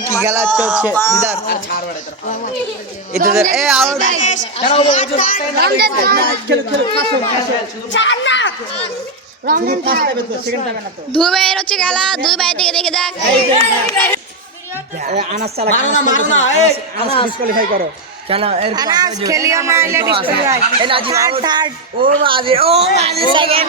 কি খেলা এ আউট দুই ভাইয়ের হচ্ছে খেলা দুই ভাই থেকে দেখে দেখ আনাস চালা মারো না, মারো না, এই, আনাস ডিসকোয়ালিফাই করো কেন আনাস খেলিও না এলে ডিসকোয়ালিফাই থার্ড থার্ড ও বাজে ও বাজে। সেকেন্ড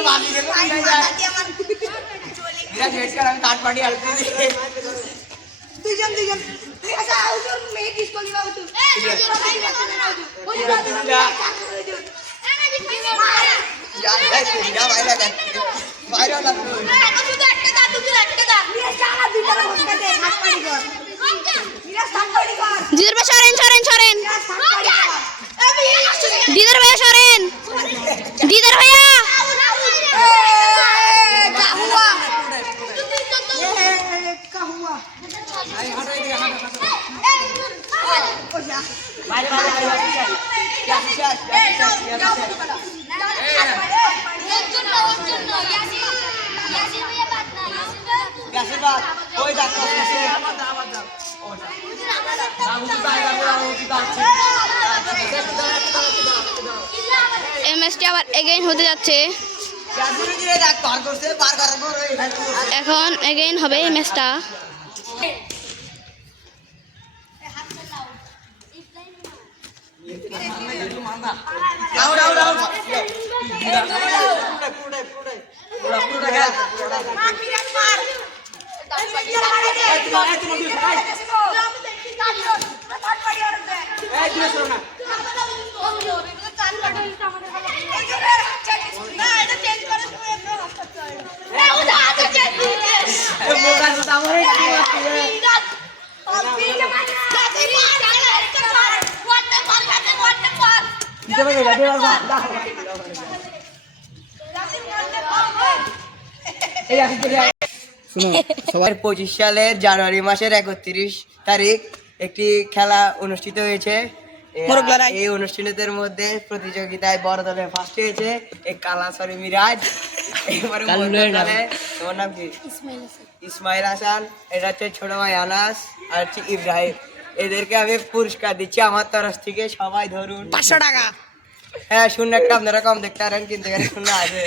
ক্লিয়ার মে মিরাজ ছর বাবা মাঙ্গাচ্ছি বা এ ওই আইনার বেল দাও। ও ও বাজে বাজে বিরাট হেড কর আমি কাট পার্টি আলতে দুইজন দুইজন তুই আসা আউটর মে ডিসকোয়ালিফাই হতো যা যা বাইরে গেল বাইরে না দিদার সরেন সরেন সরেন দিদার ভাই সরেন দিদার ভাইয়া আশীর্বাদ ওই দেখ এই ম্যাচটি আবার এগেইন হতে যাচ্ছে। দেখ পার করছে পার করার পর ওই এখন এগেইন হবে এই ম্যাচটা আউট আউট আউট শুনো সবার পঁচিশ সালের জানুয়ারি মাসের একত্রিশ তারিখ একটি খেলা অনুষ্ঠিত হয়েছে। এই অনুষ্ঠানের মধ্যে প্রতিযোগিতায় বড় দলে ফার্স্ট হয়েছে এই কালাসরি মিরাজ। এবারে তোমার নাম কি? ইসমাইল হাসান। এটা হচ্ছে ছোট ভাই আনাস আর হচ্ছে ইব্রাহিম। এদেরকে আমি পুরস্কার দিচ্ছি আমার তরফ থেকে সবাই ধরুন। পাঁচশো টাকা। হ্যাঁ শূন্য একটা আপনারা কম দেখতে পারেন কিন্তু এখানে শূন্য আছে।